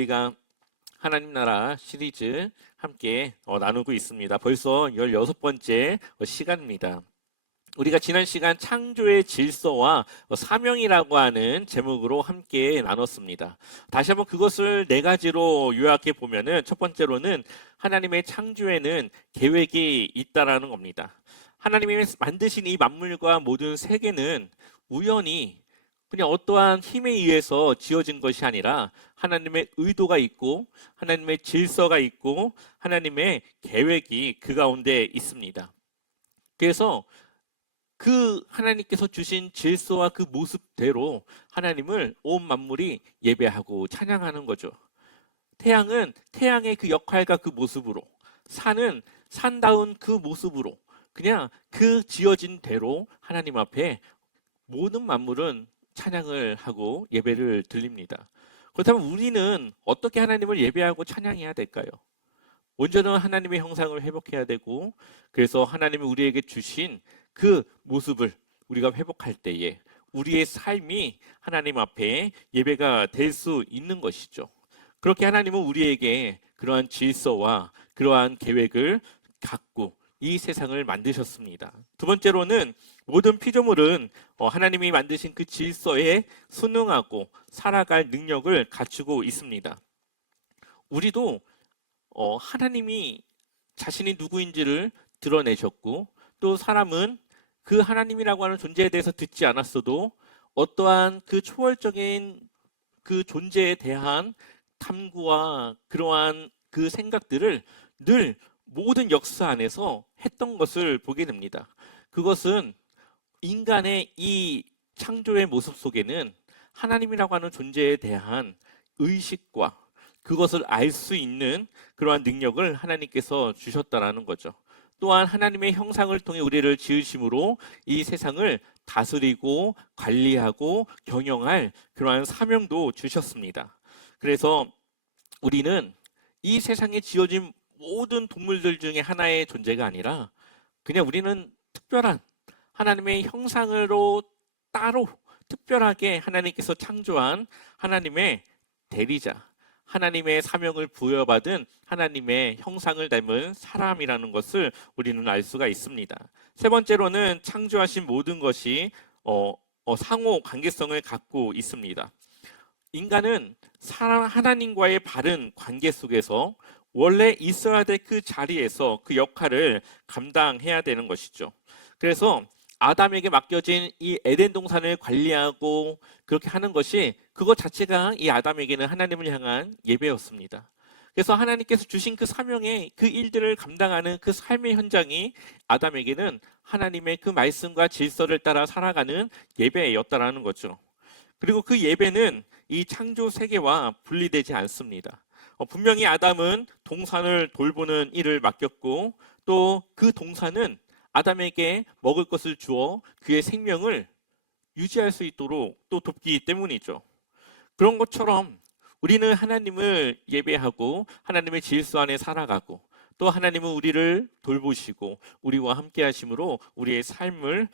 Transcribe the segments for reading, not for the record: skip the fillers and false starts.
우리가 하나님 나라 시리즈 함께 나누고 있습니다. 벌써 16번째 시간입니다. 우리가 지난 시간 창조의 질서와 사명이라고 하는 제목으로 함께 나눴습니다. 다시 한번 그것을 네 가지로 요약해 보면은, 첫 번째로는 하나님의 창조에는 계획이 있다라는 겁니다. 하나님이 만드신 이 만물과 모든 세계는 우연히 그냥 어떠한 힘에 의해서 지어진 것이 아니라 하나님의 의도가 있고 하나님의 질서가 있고 하나님의 계획이 그 가운데 있습니다. 그래서 그 하나님께서 주신 질서와 그 모습대로 하나님을 온 만물이 예배하고 찬양하는 거죠. 태양은 태양의 그 역할과 그 모습으로, 산은 산다운 그 모습으로, 그냥 그 지어진 대로 하나님 앞에 모든 만물은 찬양을 하고 예배를 드립니다. 그렇다면 우리는 어떻게 하나님을 예배하고 찬양해야 될까요? 먼저는 하나님의 형상을 회복해야 되고, 그래서 하나님이 우리에게 주신 그 모습을 우리가 회복할 때에 우리의 삶이 하나님 앞에 예배가 될 수 있는 것이죠. 그렇게 하나님은 우리에게 그러한 질서와 그러한 계획을 갖고 이 세상을 만드셨습니다. 두 번째로는 모든 피조물은 하나님이 만드신 그 질서에 순응하고 살아갈 능력을 갖추고 있습니다. 우리도 하나님이 자신이 누구인지를 드러내셨고, 또 사람은 그 하나님이라고 하는 존재에 대해서 듣지 않았어도 어떠한 그 초월적인 그 존재에 대한 탐구와 그러한 그 생각들을 늘 모든 역사 안에서 했던 것을 보게 됩니다. 그것은 인간의 이 창조의 모습 속에는 하나님이라고 하는 존재에 대한 의식과 그것을 알 수 있는 그러한 능력을 하나님께서 주셨다라는 거죠. 또한 하나님의 형상을 통해 우리를 지으심으로 이 세상을 다스리고 관리하고 경영할 그러한 사명도 주셨습니다. 그래서 우리는 이 세상에 지어진 모든 동물들 중에 하나의 존재가 아니라 그냥 우리는 특별한 하나님의 형상으로 따로 특별하게 하나님께서 창조한 하나님의 대리자, 하나님의 사명을 부여받은 하나님의 형상을 닮은 사람이라는 것을 우리는 알 수가 있습니다. 세 번째로는 창조하신 모든 것이 상호 관계성을 갖고 있습니다. 인간은 하나님과의 바른 관계 속에서 원래 있어야 될 그 자리에서 그 역할을 감당해야 되는 것이죠. 그래서 아담에게 맡겨진 이 에덴 동산을 관리하고 그렇게 하는 것이, 그것 자체가 이 아담에게는 하나님을 향한 예배였습니다. 그래서 하나님께서 주신 그 사명의 그 일들을 감당하는 그 삶의 현장이 아담에게는 하나님의 그 말씀과 질서를 따라 살아가는 예배였다라는 거죠. 그리고 그 예배는 이 창조 세계와 분리되지 않습니다. 분명히 아담은 동산을 돌보는 일을 맡겼고, 또 그 동산은 아담에게 먹을 것을 주어 그의 생명을 유지할 수 있도록 또 돕기 때문이죠. 그런 것처럼 우리는 하나님을 예배하고 하나님의 질서 안에 살아가고, 또 하나님은 우리를 돌보시고 우리와 함께 하심으로 우리의 삶을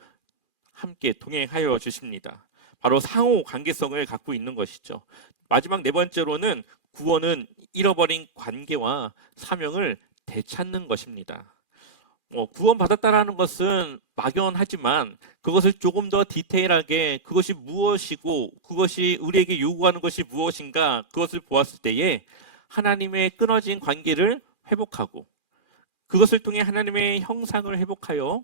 함께 동행하여 주십니다. 바로 상호 관계성을 갖고 있는 것이죠. 마지막 네 번째로는 구원은 잃어버린 관계와 사명을 되찾는 것입니다. 구원받았다라는 것은 막연하지만 그것을 조금 더 디테일하게 그것이 무엇이고 그것이 우리에게 요구하는 것이 무엇인가, 그것을 보았을 때에 하나님의 끊어진 관계를 회복하고 그것을 통해 하나님의 형상을 회복하여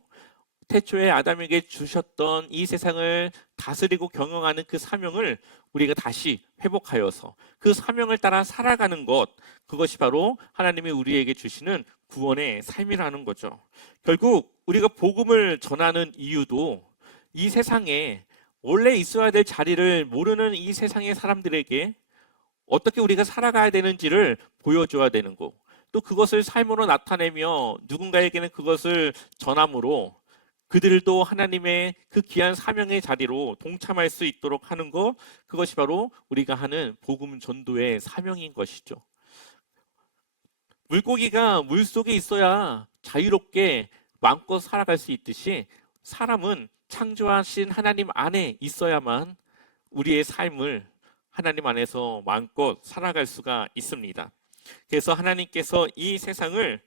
태초에 아담에게 주셨던 이 세상을 다스리고 경영하는 그 사명을 우리가 다시 회복하여서 그 사명을 따라 살아가는 것, 그것이 바로 하나님이 우리에게 주시는 구원의 삶이라는 거죠. 결국 우리가 복음을 전하는 이유도 이 세상에 원래 있어야 될 자리를 모르는 이 세상의 사람들에게 어떻게 우리가 살아가야 되는지를 보여줘야 되는 거, 또 그것을 삶으로 나타내며 누군가에게는 그것을 전함으로 그들도 하나님의 그 귀한 사명의 자리로 동참할 수 있도록 하는 것, 그것이 바로 우리가 하는 복음 전도의 사명인 것이죠. 물고기가 물속에 있어야 자유롭게 마음껏 살아갈 수 있듯이 사람은 창조하신 하나님 안에 있어야만 우리의 삶을 하나님 안에서 마음껏 살아갈 수가 있습니다. 그래서 하나님께서 이 세상을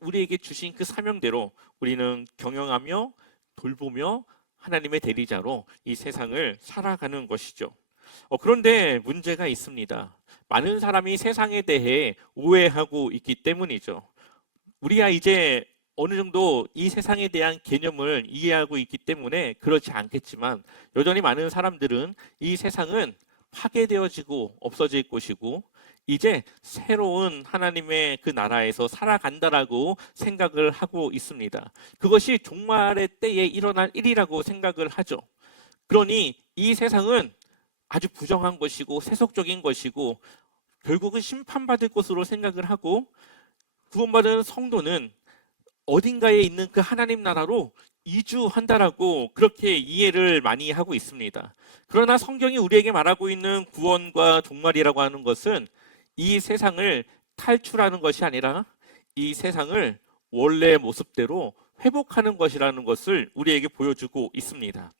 우리에게 주신 그 사명대로 우리는 경영하며 돌보며 하나님의 대리자로 이 세상을 살아가는 것이죠. 그런데 문제가 있습니다. 많은 사람이 세상에 대해 오해하고 있기 때문이죠. 우리가 이제 어느 정도 이 세상에 대한 개념을 이해하고 있기 때문에 그렇지 않겠지만 여전히 많은 사람들은 이 세상은 파괴되어지고 없어질 것이고 이제 새로운 하나님의 그 나라에서 살아간다라고 생각을 하고 있습니다. 그것이 종말의 때에 일어날 일이라고 생각을 하죠. 그러니 이 세상은 아주 부정한 것이고 세속적인 것이고 결국은 심판받을 것으로 생각을 하고 구원받은 성도는 어딘가에 있는 그 하나님 나라로 이주한다라고 그렇게 이해를 많이 하고 있습니다. 그러나 성경이 우리에게 말하고 있는 구원과 종말이라고 하는 것은 이 세상을 탈출하는 것이 아니라 이 세상을 원래의 모습대로 회복하는 것이라는 것을 우리에게 보여주고 있습니다.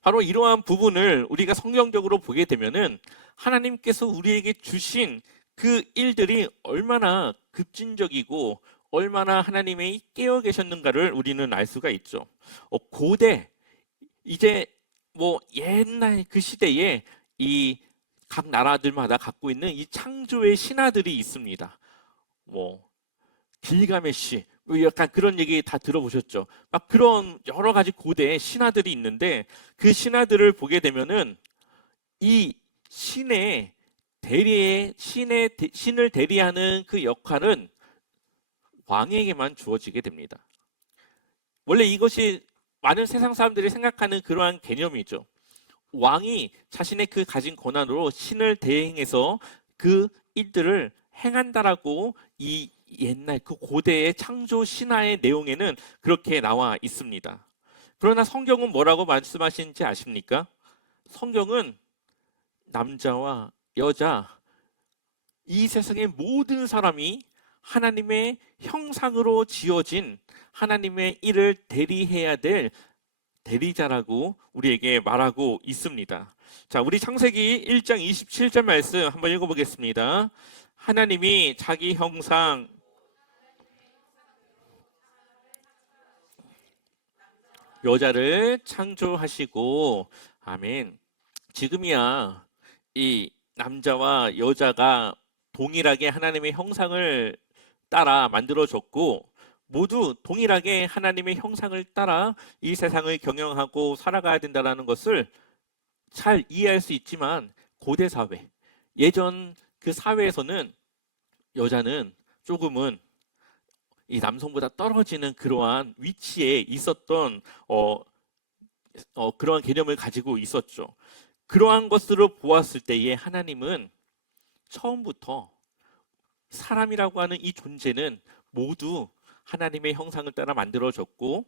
바로 이러한 부분을 우리가 성경적으로 보게 되면은 하나님께서 우리에게 주신 그 일들이 얼마나 급진적이고 얼마나 하나님이 깨어 계셨는가를 우리는 알 수가 있죠. 고대 이제 옛날 그 시대에 이 각 나라들마다 갖고 있는 이 창조의 신화들이 있습니다. 길가메시 약간 그런 얘기 다 들어보셨죠? 막 그런 여러 가지 고대의 신화들이 있는데 그 신화들을 보게 되면은 이 신을 대리하는 그 역할은 왕에게만 주어지게 됩니다. 원래 이것이 많은 세상 사람들이 생각하는 그러한 개념이죠. 왕이 자신의 그 가진 권한으로 신을 대행해서 그 일들을 행한다라고 이 옛날 그 고대의 창조 신화의 내용에는 그렇게 나와 있습니다. 그러나 성경은 뭐라고 말씀하시는지 아십니까? 성경은 남자와 여자 이 세상의 모든 사람이 하나님의 형상으로 지어진 하나님의 일을 대리해야 될 대리자라고 우리에게 말하고 있습니다. 자, 우리 창세기 1장 27절 말씀 한번 읽어보겠습니다. 하나님이 자기 형상 여자를 창조하시고 아멘. 지금이야 이 남자와 여자가 동일하게 하나님의 형상을 따라 만들어졌고 모두 동일하게 하나님의 형상을 따라 이 세상을 경영하고 살아가야 된다는 것을 잘 이해할 수 있지만 고대 사회, 예전 그 사회에서는 여자는 조금은 이 남성보다 떨어지는 그러한 위치에 있었던 그러한 개념을 가지고 있었죠. 그러한 것들을 보았을 때에 하나님은 처음부터 사람이라고 하는 이 존재는 모두 하나님의 형상을 따라 만들어졌고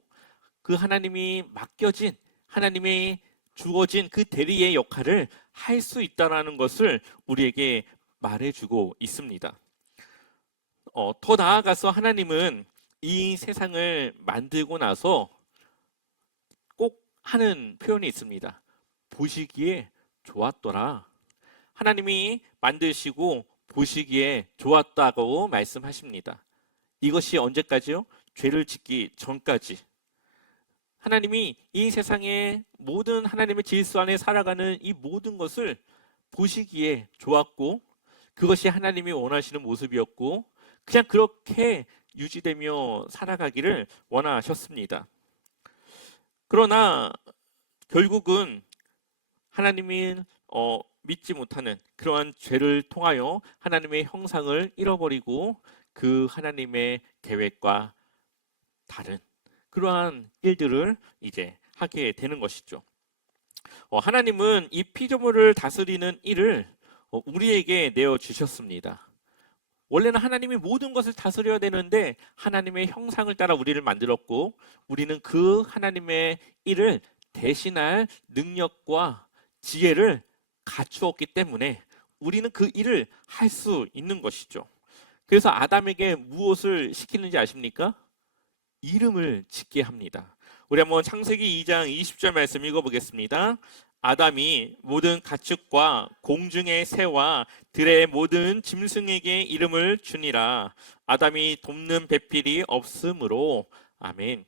그 하나님이 맡겨진 하나님의 주어진 그 대리의 역할을 할 수 있다는 것을 우리에게 말해주고 있습니다. 더 나아가서 하나님은 이 세상을 만들고 나서 꼭 하는 표현이 있습니다. 보시기에 좋았더라. 하나님이 만드시고 보시기에 좋았다고 말씀하십니다. 이것이 언제까지요? 죄를 짓기 전까지. 하나님이 이 세상의 모든 하나님의 질서 안에 살아가는 이 모든 것을 보시기에 좋았고 그것이 하나님이 원하시는 모습이었고 그냥 그렇게 유지되며 살아가기를 원하셨습니다. 그러나 결국은 하나님이 믿지 못하는 그러한 죄를 통하여 하나님의 형상을 잃어버리고 그 하나님의 계획과 다른 그러한 일들을 이제 하게 되는 것이죠. 하나님은 이 피조물을 다스리는 일을 우리에게 내어주셨습니다. 원래는 하나님이 모든 것을 다스려야 되는데 하나님의 형상을 따라 우리를 만들었고 우리는 그 하나님의 일을 대신할 능력과 지혜를 갖추었기 때문에 우리는 그 일을 할 수 있는 것이죠. 그래서 아담에게 무엇을 시키는지 아십니까? 이름을 짓게 합니다. 우리 한번 창세기 2장 20절 말씀 읽어보겠습니다. 아담이 모든 가축과 공중의 새와 들의 모든 짐승에게 이름을 주니라. 아담이 돕는 배필이 없으므로. 아멘.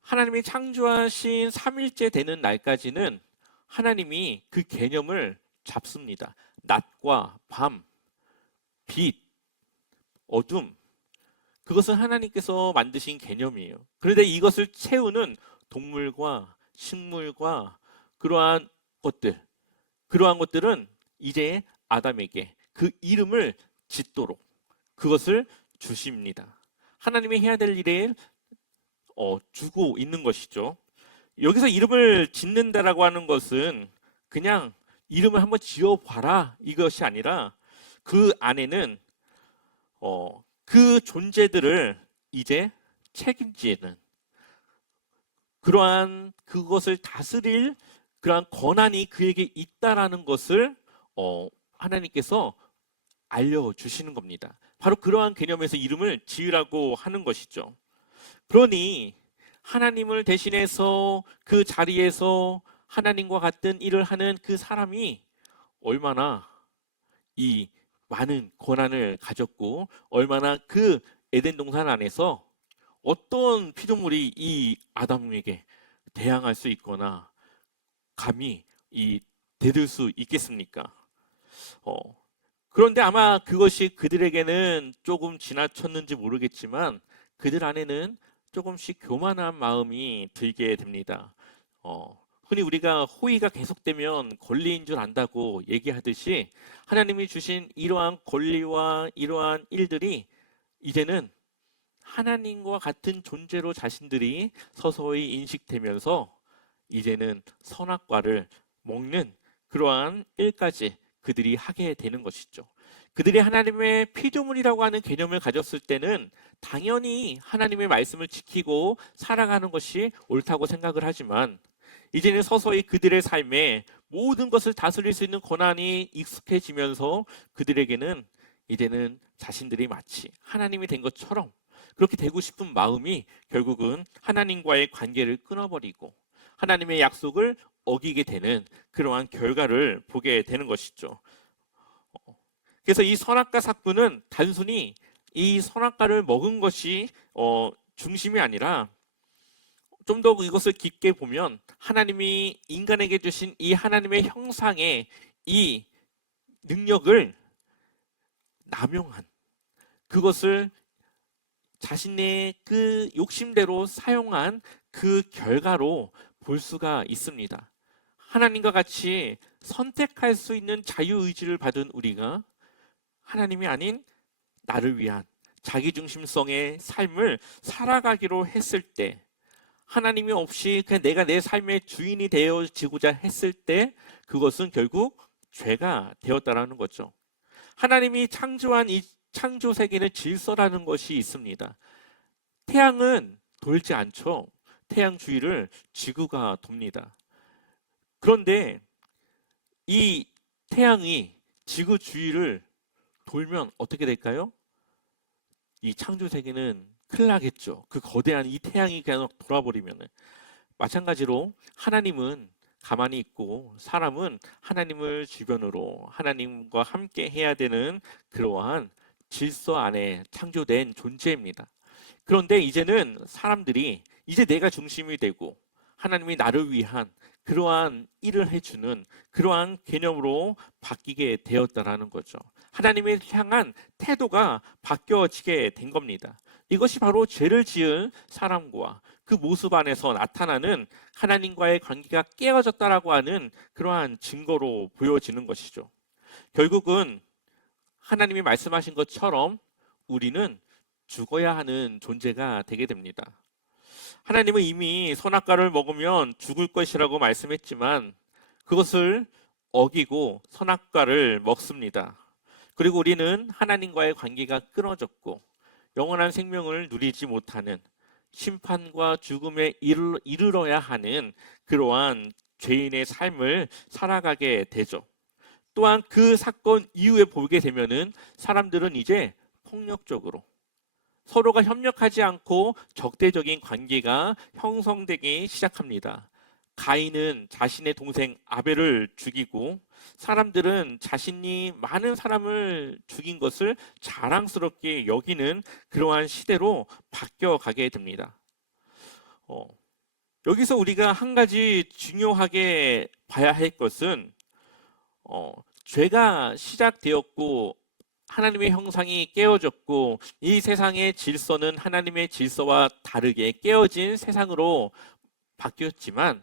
하나님이 창조하신 3일째 되는 날까지는 하나님이 그 개념을 잡습니다. 낮과 밤, 빛, 어둠, 그것은 하나님께서 만드신 개념이에요. 그런데 이것을 채우는 동물과 식물과 그러한 것들은 이제 아담에게 그 이름을 짓도록 그것을 주십니다. 하나님이 해야 될 일을 주고 있는 것이죠. 여기서 이름을 짓는다라고 하는 것은 그냥 이름을 한번 지어봐라 이것이 아니라 그 안에는 그 존재들을 이제 책임지는 그러한 그것을 다스릴 그러한 권한이 그에게 있다라는 것을 하나님께서 알려주시는 겁니다. 바로 그러한 개념에서 이름을 지으라고 하는 것이죠. 그러니 하나님을 대신해서 그 자리에서 하나님과 같은 일을 하는 그 사람이 얼마나 이 많은 권한을 가졌고 얼마나 그 에덴 동산 안에서 어떤 피조물이 이 아담에게 대항할 수 있거나 감히 대들 수 있겠습니까? 그런데 아마 그것이 그들에게는 조금 지나쳤는지 모르겠지만 그들 안에는 조금씩 교만한 마음이 들게 됩니다. 흔히 우리가 호의가 계속되면 권리인 줄 안다고 얘기하듯이 하나님이 주신 이러한 권리와 이러한 일들이 이제는 하나님과 같은 존재로 자신들이 서서히 인식되면서 이제는 선악과를 먹는 그러한 일까지 그들이 하게 되는 것이죠. 그들이 하나님의 피조물이라고 하는 개념을 가졌을 때는 당연히 하나님의 말씀을 지키고 살아가는 것이 옳다고 생각을 하지만 이제는 서서히 그들의 삶에 모든 것을 다스릴 수 있는 권한이 익숙해지면서 그들에게는 이제는 자신들이 마치 하나님이 된 것처럼 그렇게 되고 싶은 마음이 결국은 하나님과의 관계를 끊어버리고 하나님의 약속을 어기게 되는 그러한 결과를 보게 되는 것이죠. 그래서 이 선악과 삭부는 단순히 이 선악과를 먹은 것이 중심이 아니라 좀 더 이것을 깊게 보면 하나님이 인간에게 주신 이 하나님의 형상의 이 능력을 남용한 그것을 자신의 그 욕심대로 사용한 그 결과로 볼 수가 있습니다. 하나님과 같이 선택할 수 있는 자유의지를 받은 우리가 하나님이 아닌 나를 위한 자기중심성의 삶을 살아가기로 했을 때 하나님이 없이 그냥 내가 내 삶의 주인이 되어지고자 했을 때 그것은 결국 죄가 되었다라는 거죠. 하나님이 창조한 이 창조 세계는 질서라는 것이 있습니다. 태양은 돌지 않죠. 태양 주위를 지구가 돕니다. 그런데 이 태양이 지구 주위를 돌면 어떻게 될까요? 이 창조 세계는 큰일 나겠죠. 그 거대한 이 태양이 그냥 돌아버리면. 마찬가지로 하나님은 가만히 있고 사람은 하나님을 주변으로 하나님과 함께 해야 되는 그러한 질서 안에 창조된 존재입니다. 그런데 이제는 사람들이 이제 내가 중심이 되고 하나님이 나를 위한 그러한 일을 해주는 그러한 개념으로 바뀌게 되었다라는 거죠. 하나님을 향한 태도가 바뀌어지게 된 겁니다. 이것이 바로 죄를 지은 사람과 그 모습 안에서 나타나는 하나님과의 관계가 깨어졌다라고 하는 그러한 증거로 보여지는 것이죠. 결국은 하나님이 말씀하신 것처럼 우리는 죽어야 하는 존재가 되게 됩니다. 하나님은 이미 선악과를 먹으면 죽을 것이라고 말씀했지만 그것을 어기고 선악과를 먹습니다. 그리고 우리는 하나님과의 관계가 끊어졌고 영원한 생명을 누리지 못하는 심판과 죽음에 이르러야 하는 그러한 죄인의 삶을 살아가게 되죠. 또한 그 사건 이후에 보게 되면은 사람들은 이제 폭력적으로 서로가 협력하지 않고 적대적인 관계가 형성되기 시작합니다. 가인은 자신의 동생 아벨을 죽이고 사람들은 자신이 많은 사람을 죽인 것을 자랑스럽게 여기는 그러한 시대로 바뀌어 가게 됩니다. 어, 여기서 우리가 한 가지 중요하게 봐야 할 것은 죄가 시작되었고 하나님의 형상이 깨어졌고 이 세상의 질서는 하나님의 질서와 다르게 깨어진 세상으로 바뀌었지만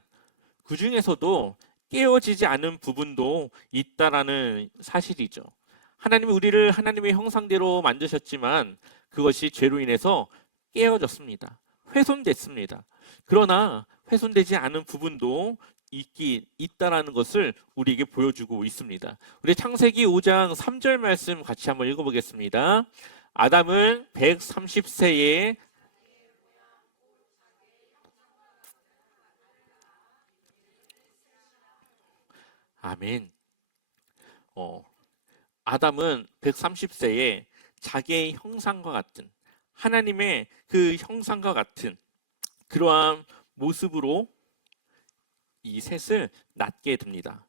그 중에서도 깨어지지 않은 부분도 있다라는 사실이죠. 하나님이 우리를 하나님의 형상대로 만드셨지만 그것이 죄로 인해서 깨어졌습니다. 훼손됐습니다. 그러나 훼손되지 않은 부분도 있다라는 것을 우리에게 보여주고 있습니다. 우리 창세기 5장 3절 말씀 같이 한번 읽어보겠습니다. 아담은 130세에 아멘. 아담은 130세에 자기의 형상과 같은 하나님의 그 형상과 같은 그러한 모습으로 이 셋을 낳게 됩니다.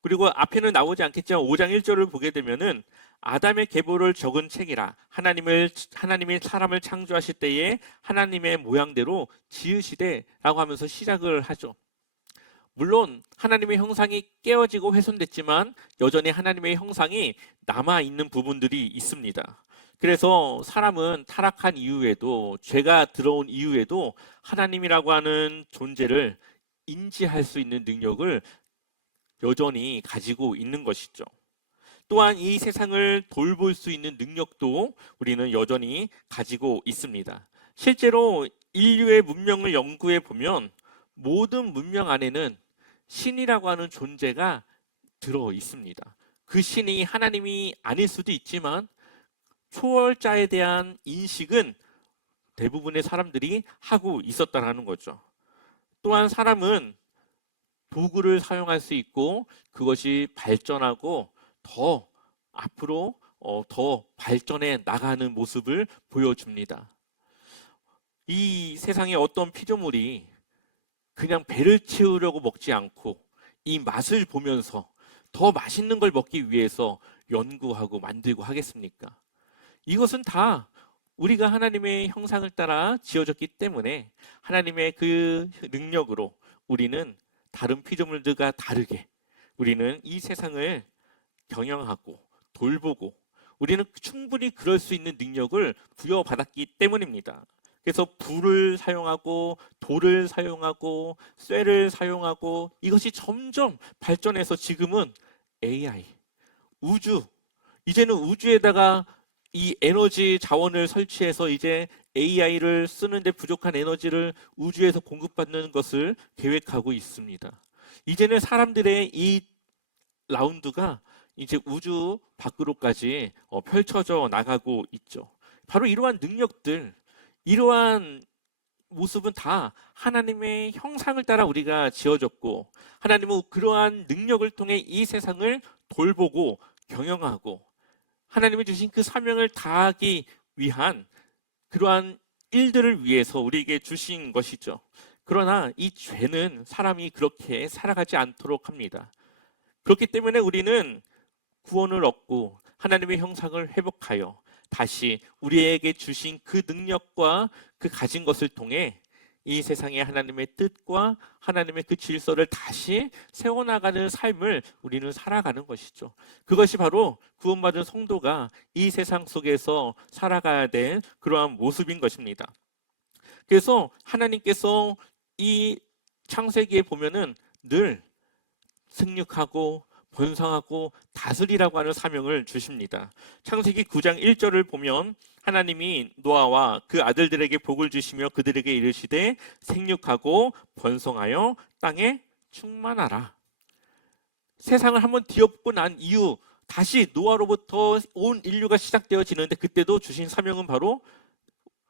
그리고 앞에는 나오지 않겠지만 5장 1절을 보게 되면은 아담의 계보를 적은 책이라 하나님이 사람을 창조하실 때에 하나님의 모양대로 지으시되라고 하면서 시작을 하죠. 물론 하나님의 형상이 깨어지고 훼손됐지만 여전히 하나님의 형상이 남아있는 부분들이 있습니다. 그래서 사람은 타락한 이후에도 죄가 들어온 이후에도 하나님이라고 하는 존재를 인지할 수 있는 능력을 여전히 가지고 있는 것이죠. 또한 이 세상을 돌볼 수 있는 능력도 우리는 여전히 가지고 있습니다. 실제로 인류의 문명을 연구해 보면 모든 문명 안에는 신이라고 하는 존재가 들어 있습니다. 그 신이 하나님이 아닐 수도 있지만 초월자에 대한 인식은 대부분의 사람들이 하고 있었다는 거죠. 또한 사람은 도구를 사용할 수 있고 그것이 발전하고 더 앞으로 더 발전해 나가는 모습을 보여줍니다. 이 세상에 어떤 피조물이 그냥 배를 채우려고 먹지 않고 이 맛을 보면서 더 맛있는 걸 먹기 위해서 연구하고 만들고 하겠습니까? 이것은 다 우리가 하나님의 형상을 따라 지어졌기 때문에 하나님의 그 능력으로 우리는 다른 피조물들과 다르게 우리는 이 세상을 경영하고 돌보고 우리는 충분히 그럴 수 있는 능력을 부여받았기 때문입니다. 그래서 불을 사용하고 돌을 사용하고 쇠를 사용하고 이것이 점점 발전해서 지금은 AI, 우주, 이제는 우주에다가 이 에너지 자원을 설치해서 이제 AI를 쓰는데 부족한 에너지를 우주에서 공급받는 것을 계획하고 있습니다. 이제는 사람들의 이 라운드가 이제 우주 밖으로까지 펼쳐져 나가고 있죠. 바로 이러한 능력들, 이러한 모습은 다 하나님의 형상을 따라 우리가 지어졌고 하나님은 그러한 능력을 통해 이 세상을 돌보고 경영하고 하나님이 주신 그 사명을 다하기 위한 그러한 일들을 위해서 우리에게 주신 것이죠. 그러나 이 죄는 사람이 그렇게 살아가지 않도록 합니다. 그렇기 때문에 우리는 구원을 얻고 하나님의 형상을 회복하여 다시 우리에게 주신 그 능력과 그 가진 것을 통해 이 세상에 하나님의 뜻과 하나님의 그 질서를 다시 세워나가는 삶을 우리는 살아가는 것이죠. 그것이 바로 구원받은 성도가 이 세상 속에서 살아가야 될 그러한 모습인 것입니다. 그래서 하나님께서 이 창세기에 보면은 늘 생육하고 번성하고 다스리라고 하는 사명을 주십니다. 창세기 9장 1절을 보면 하나님이 노아와 그 아들들에게 복을 주시며 그들에게 이르시되 생육하고 번성하여 땅에 충만하라. 세상을 한번 뒤엎고 난 이후 다시 노아로부터 온 인류가 시작되어지는데 그때도 주신 사명은 바로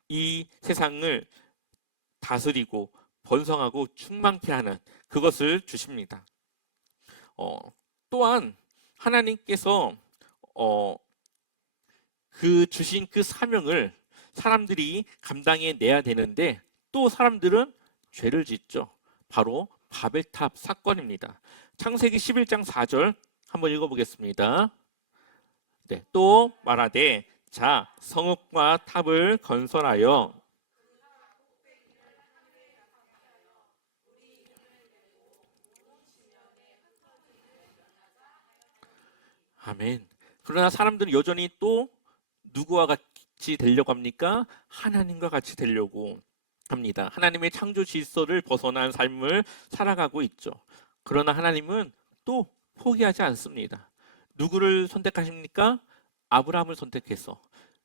이 세상을 다스리고 번성하고 충만케 하는 그것을 주십니다. 또한 하나님께서 그 주신 그 사명을 사람들이 감당해 내야 되는데 또 사람들은 죄를 짓죠. 바로 바벨탑 사건입니다. 창세기 11장 4절 한번 읽어보겠습니다. 네, 또 말하되 자 성읍과 탑을 건설하여 아멘. 그러나 사람들은 여전히 또 누구와 같이 되려고 합니까? 하나님과 같이 되려고 합니다. 하나님의 창조 질서를 벗어난 삶을 살아가고 있죠. 그러나 하나님은 또 포기하지 않습니다. 누구를 선택하십니까? 아브라함을 선택해서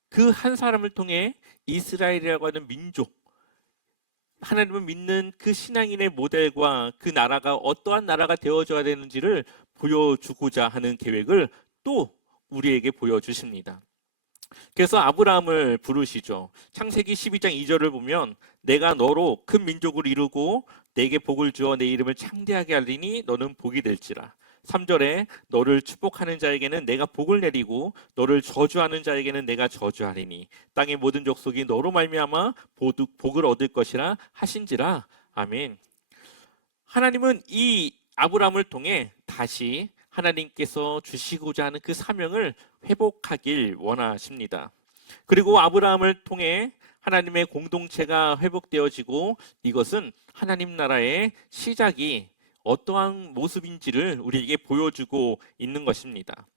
그 한 사람을 통해 이스라엘이라고 하는 민족, 하나님을 믿는 그 신앙인의 모델과 그 나라가 어떠한 나라가 되어져야 되는지를 보여주고자 하는 계획을 또 우리에게 보여주십니다. 그래서 아브라함을 부르시죠. 창세기 12장 2절을 보면 내가 너로 큰 민족을 이루고 내게 복을 주어 내 이름을 창대하게 하리니 너는 복이 될지라. 3절에 너를 축복하는 자에게는 내가 복을 내리고 너를 저주하는 자에게는 내가 저주하리니 땅의 모든 족속이 너로 말미암아 복을 얻을 것이라 하신지라. 아멘. 하나님은 이 아브라함을 통해 다시 하나님께서 주시고자 하는 그 사명을 회복하길 원하십니다. 그리고 아브라함을 통해 하나님의 공동체가 회복되어지고 이것은 하나님 나라의 시작이 어떠한 모습인지를 우리에게 보여주고 있는 것입니다.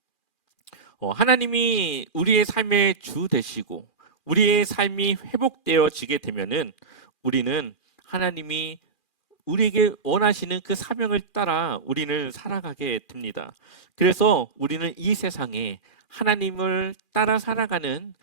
하나님이 우리의 삶의 주 되시고 우리의 삶이 회복되어지게 되면은 우리는 하나님이 우리에게 원하시는 그 사명을 따라 우리는 살아가게 됩니다. 그래서 우리는 이 세상에 하나님을 따라 살아가는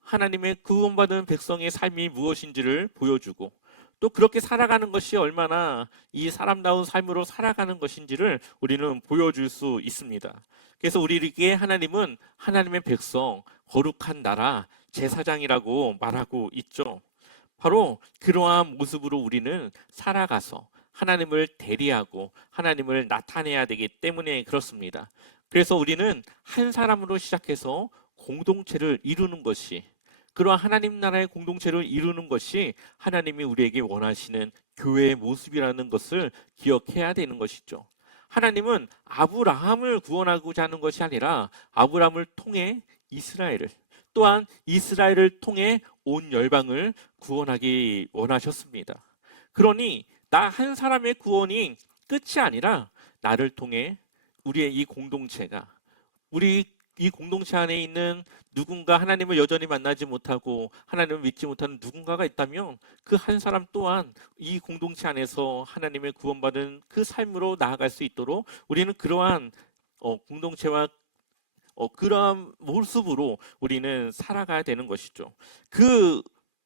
하나님의 구원받은 백성의 삶이 무엇인지를 보여주고 또 그렇게 살아가는 것이 얼마나 이 사람다운 삶으로 살아가는 것인지를 우리는 보여줄 수 있습니다. 그래서 우리에게 하나님은 하나님의 백성, 거룩한 나라, 제사장이라고 말하고 있죠. 바로 그러한 모습으로 우리는 살아가서 하나님을 대리하고 하나님을 나타내야 되기 때문에 그렇습니다. 그래서 우리는 한 사람으로 시작해서 공동체를 이루는 것이, 그러한 하나님 나라의 공동체를 이루는 것이 하나님이 우리에게 원하시는 교회의 모습이라는 것을 기억해야 되는 것이죠. 하나님은 아브라함을 구원하고자 하는 것이 아니라 아브라함을 통해 이스라엘을, 또한 이스라엘을 통해 온 열방을 구원하기 원하셨습니다. 그러니 나 한 사람의 구원이 끝이 아니라 나를 통해 우리의 이 공동체가, 우리 이 공동체 안에 있는 누군가 하나님을 여전히 만나지 못하고 하나님을 믿지 못하는 누군가가 있다면 그 한 사람 또한 이 공동체 안에서 하나님의 구원받은 그 삶으로 나아갈 수 있도록 우리는 그러한 공동체와 그러한 모습으로 우리는 살아가야 되는 것이죠. 그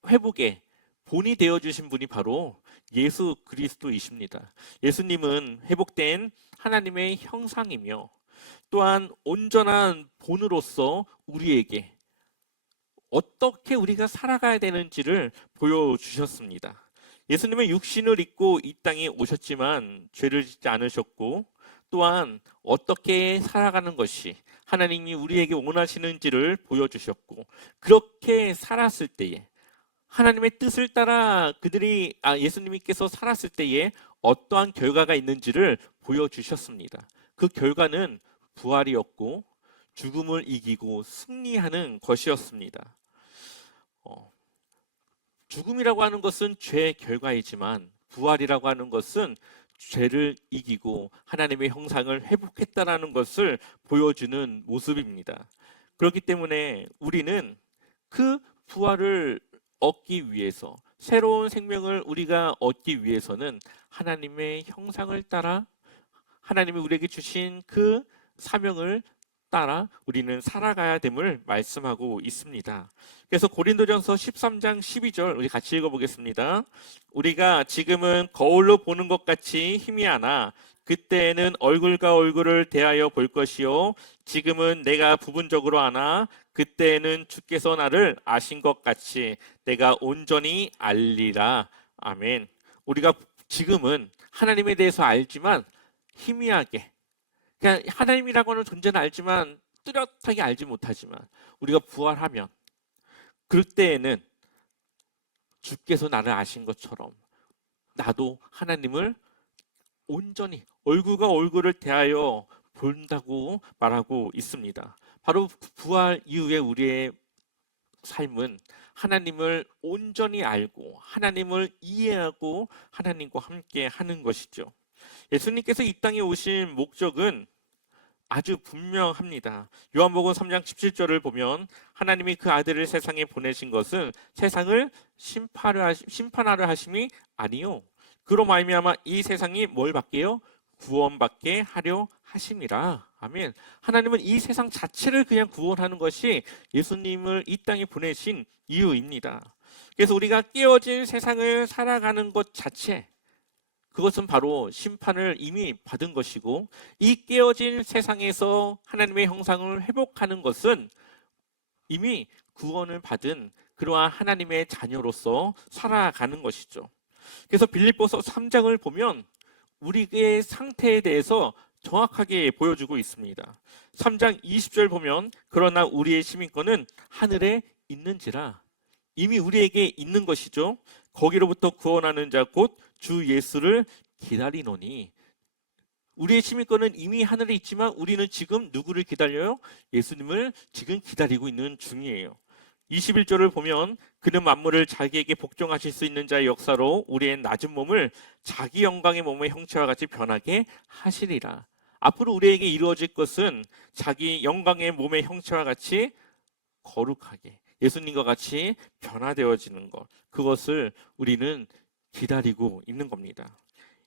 회복의 본이 되어주신 분이 바로 예수 그리스도이십니다. 예수님은 회복된 하나님의 형상이며 또한 온전한 본으로서 우리에게 어떻게 우리가 살아가야 되는지를 보여주셨습니다. 예수님은 육신을 입고 이 땅에 오셨지만 죄를 짓지 않으셨고 또한 어떻게 살아가는 것이 하나님이 우리에게 원하시는지를 보여주셨고 그렇게 살았을 때에 하나님의 뜻을 따라 예수님께서 살았을 때에 어떠한 결과가 있는지를 보여주셨습니다. 그 결과는 부활이었고 죽음을 이기고 승리하는 것이었습니다. 죽음이라고 하는 것은 죄의 결과이지만 부활이라고 하는 것은 죄를 이기고 하나님의 형상을 회복했다라는 것을 보여주는 모습입니다. 그렇기 때문에 우리는 그 부활을 얻기 위해서, 새로운 생명을 우리가 얻기 위해서는 하나님의 형상을 따라 하나님이 우리에게 주신 그 사명을 따라 우리는 살아가야 됨을 말씀하고 있습니다. 그래서 고린도전서 13장 12절 우리 같이 읽어보겠습니다. 우리가 지금은 거울로 보는 것 같이 희미하나 그때에는 얼굴과 얼굴을 대하여 볼 것이요 지금은 내가 부분적으로 아나 그때에는 주께서 나를 아신 것 같이 내가 온전히 알리라. 아멘. 우리가 지금은 하나님에 대해서 알지만 희미하게, 그냥 하나님이라고 하는 존재는 알지만 뚜렷하게 알지 못하지만 우리가 부활하면 그때에는 주께서 나를 아신 것처럼 나도 하나님을 온전히 얼굴과 얼굴을 대하여 본다고 말하고 있습니다. 바로 부활 이후에 우리의 삶은 하나님을 온전히 알고 하나님을 이해하고 하나님과 함께 하는 것이죠. 예수님께서 이 땅에 오신 목적은 아주 분명합니다. 요한복음 3장 17절을 보면 하나님이 그 아들을 세상에 보내신 것은 세상을 심판하려 하심이 아니요 그로 말미암아 이 세상이 뭘 받게요? 구원받게 하려 하심이라. 아멘. 하나님은 이 세상 자체를 그냥 구원하는 것이 예수님을 이 땅에 보내신 이유입니다. 그래서 우리가 깨어진 세상을 살아가는 것 자체, 그것은 바로 심판을 이미 받은 것이고, 이 깨어진 세상에서 하나님의 형상을 회복하는 것은 이미 구원을 받은 그러한 하나님의 자녀로서 살아가는 것이죠. 그래서 빌립보서 3장을 보면 우리의 상태에 대해서 정확하게 보여주고 있습니다. 3장 20절 보면 그러나 우리의 시민권은 하늘에 있는지라. 이미 우리에게 있는 것이죠. 거기로부터 구원하는 자 곧 주 예수를 기다리노니. 우리의 시민권은 이미 하늘에 있지만 우리는 지금 누구를 기다려요? 예수님을 지금 기다리고 있는 중이에요. 21절을 보면 그는 만물을 자기에게 복종하실 수 있는 자의 역사로 우리의 낮은 몸을 자기 영광의 몸의 형체와 같이 변하게 하시리라. 앞으로 우리에게 이루어질 것은 자기 영광의 몸의 형체와 같이 거룩하게 예수님과 같이 변화되어지는 것, 그것을 우리는 기다리고 있는 겁니다.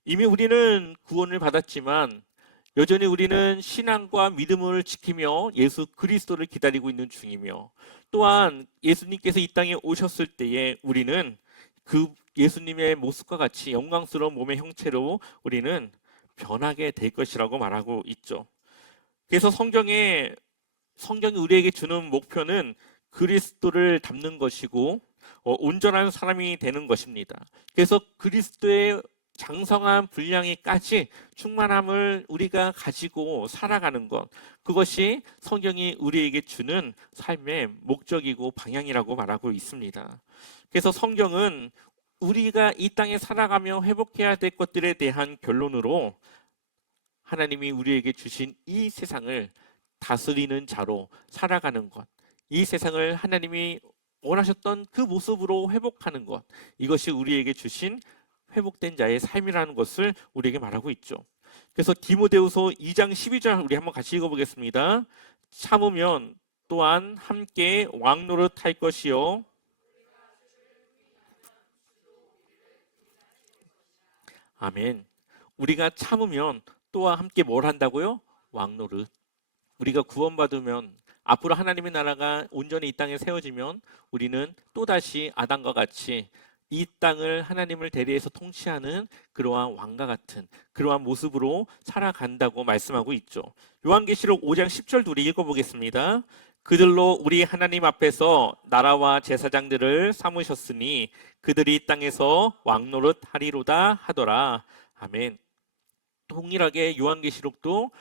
이미 우리는 구원을 받았지만 여전히 우리는 신앙과 믿음을 지키며 예수 그리스도를 기다리고 있는 중이며, 또한 예수님께서 이 땅에 오셨을 때에 우리는 그 예수님의 모습과 같이 영광스러운 몸의 형체로 우리는 변하게 될 것이라고 말하고 있죠. 그래서 성경이 우리에게 주는 목표는 그리스도를 닮는 것이고 온전한 사람이 되는 것입니다. 그래서 그리스도의 장성한 분량에까지 충만함을 우리가 가지고 살아가는 것, 그것이 성경이 우리에게 주는 삶의 목적이고 방향이라고 말하고 있습니다. 그래서 성경은 우리가 이 땅에 살아가며 회복해야 될 것들에 대한 결론으로 하나님이 우리에게 주신 이 세상을 다스리는 자로 살아가는 것, 이 세상을 하나님이 원하셨던 그 모습으로 회복하는 것, 이것이 우리에게 주신 회복된 자의 삶이라는 것을 우리에게 말하고 있죠. 그래서 디모데후서 2장 12절 우리 한번 같이 읽어보겠습니다. 참으면 또한 함께 왕노릇 할 것이요. 아멘. 우리가 참으면 또한 함께 뭘 한다고요? 왕노릇. 우리가 구원받으면 앞으로 하나님의 나라가 온전히 이 땅에 세워지면 우리는 또다시 아담과 같이 이 땅을 하나님을 대리해서 통치하는 그러한 왕과 같은 그러한 모습으로 살아간다고 말씀하고 있죠. 요한계시록 5장 10절도 우리 읽어보겠습니다. 그들로 우리 하나님 앞에서 나라와 제사장들을 삼으셨으니 그들이 이 땅에서 왕노릇 하리로다 하더라. 아멘. 동일하게 요한계시록도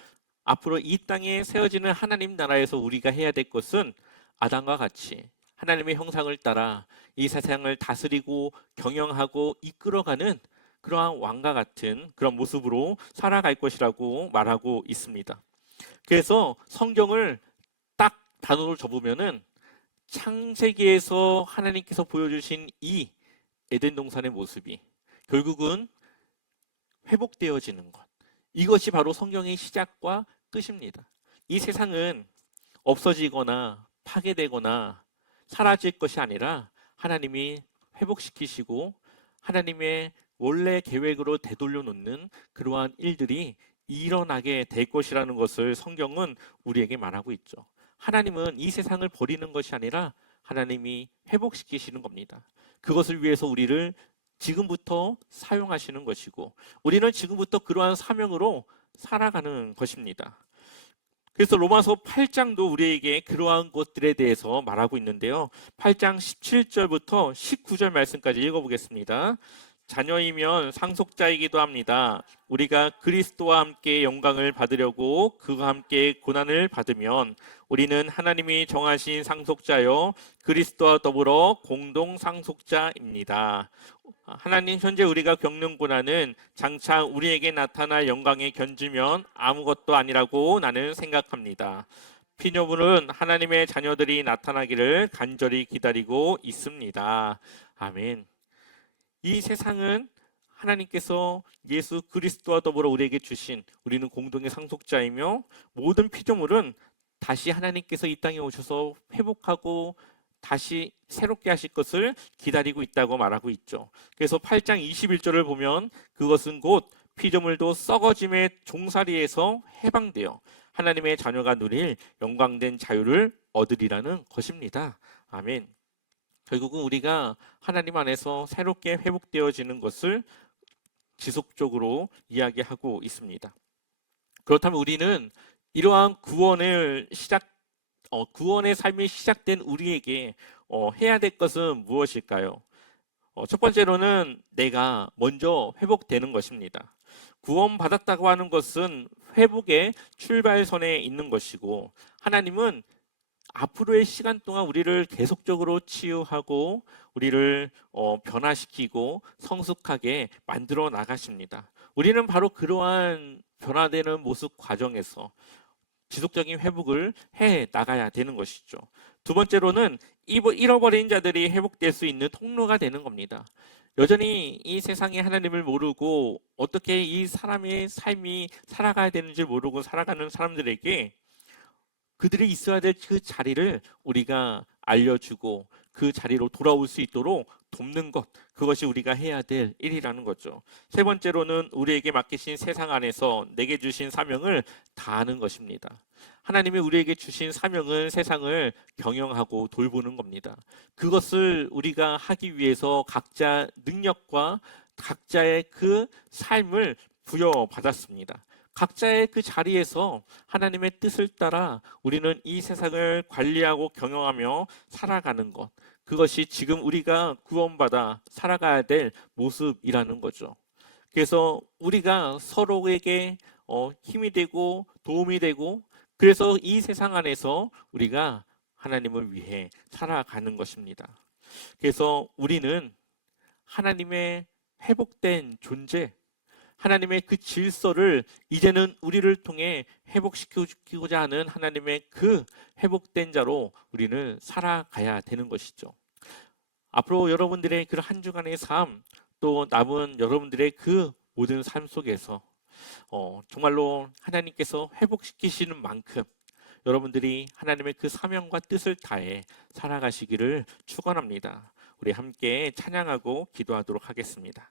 앞으로 이 땅에 세워지는 하나님 나라에서 우리가 해야 될 것은 아담과 같이 하나님의 형상을 따라 이 세상을 다스리고 경영하고 이끌어가는 그러한 왕과 같은 그런 모습으로 살아갈 것이라고 말하고 있습니다. 그래서 성경을 딱 단어로 접으면은 창세기에서 하나님께서 보여주신 이 에덴 동산의 모습이 결국은 회복되어지는 것, 이것이 바로 성경의 시작과 끝입니다. 이 세상은 없어지거나 파괴되거나 사라질 것이 아니라 하나님이 회복시키시고 하나님의 원래 계획으로 되돌려 놓는 그러한 일들이 일어나게 될 것이라는 것을 성경은 우리에게 말하고 있죠. 하나님은 이 세상을 버리는 것이 아니라 하나님이 회복시키시는 겁니다. 그것을 위해서 우리를 지금부터 사용하시는 것이고 우리는 지금부터 그러한 사명으로 살아가는 것입니다. 그래서 로마서 8장도 우리에게 그러한 것들에 대해서 말하고 있는데요. 8장 17절부터 19절 말씀까지 읽어보겠습니다. 자녀이면 상속자이기도 합니다. 우리가 그리스도와 함께 영광을 받으려고 그와 함께 고난을 받으면 우리는 하나님이 정하신 상속자요 그리스도와 더불어 공동 상속자입니다. 하나님, 현재 우리가 겪는 고난은 장차 우리에게 나타날 영광에 견주면 아무것도 아니라고 나는 생각합니다. 피조물은 하나님의 자녀들이 나타나기를 간절히 기다리고 있습니다. 아멘. 이 세상은 하나님께서 예수 그리스도와 더불어 우리에게 주신, 우리는 공동의 상속자이며 모든 피조물은 다시 하나님께서 이 땅에 오셔서 회복하고 다시 새롭게 하실 것을 기다리고 있다고 말하고 있죠. 그래서 8장 21절을 보면 그것은 곧 피조물도 썩어짐의 종살이에서 해방되어 하나님의 자녀가 누릴 영광된 자유를 얻으리라는 것입니다. 아멘. 결국은 우리가 하나님 안에서 새롭게 회복되어지는 것을 지속적으로 이야기하고 있습니다. 그렇다면 우리는 이러한 구원의 삶이 시작된 우리에게 해야 될 것은 무엇일까요? 첫 번째로는 내가 먼저 회복되는 것입니다. 구원받았다고 하는 것은 회복의 출발선에 있는 것이고, 하나님은 앞으로의 시간 동안 우리를 계속적으로 치유하고 우리를 변화시키고 성숙하게 만들어 나가십니다. 우리는 바로 그러한 변화되는 모습 과정에서 지속적인 회복을 해 나가야 되는 것이죠. 두 번째로는 잃어버린 자들이 회복될 수 있는 통로가 되는 겁니다. 여전히 이 세상에 하나님을 모르고 어떻게 이 사람의 삶이 살아가야 되는지 모르고 살아가는 사람들에게 그들이 있어야 될 그 자리를 우리가 알려주고 그 자리로 돌아올 수 있도록 돕는 것, 그것이 우리가 해야 될 일이라는 거죠. 세 번째로는 우리에게 맡기신 세상 안에서 내게 주신 사명을 다하는 것입니다. 하나님이 우리에게 주신 사명은 세상을 경영하고 돌보는 겁니다. 그것을 우리가 하기 위해서 각자 능력과 각자의 그 삶을 부여받았습니다. 각자의 그 자리에서 하나님의 뜻을 따라 우리는 이 세상을 관리하고 경영하며 살아가는 것, 그것이 지금 우리가 구원받아 살아가야 될 모습이라는 거죠. 그래서 우리가 서로에게 힘이 되고 도움이 되고, 그래서 이 세상 안에서 우리가 하나님을 위해 살아가는 것입니다. 그래서 우리는 하나님의 회복된 존재, 하나님의 그 질서를 이제는 우리를 통해 회복시키고자 하는 하나님의 그 회복된 자로 우리는 살아가야 되는 것이죠. 앞으로 여러분들의 그 한 주간의 삶, 또 남은 여러분들의 그 모든 삶 속에서 정말로 하나님께서 회복시키시는 만큼 여러분들이 하나님의 그 사명과 뜻을 다해 살아가시기를 축원합니다. 우리 함께 찬양하고 기도하도록 하겠습니다.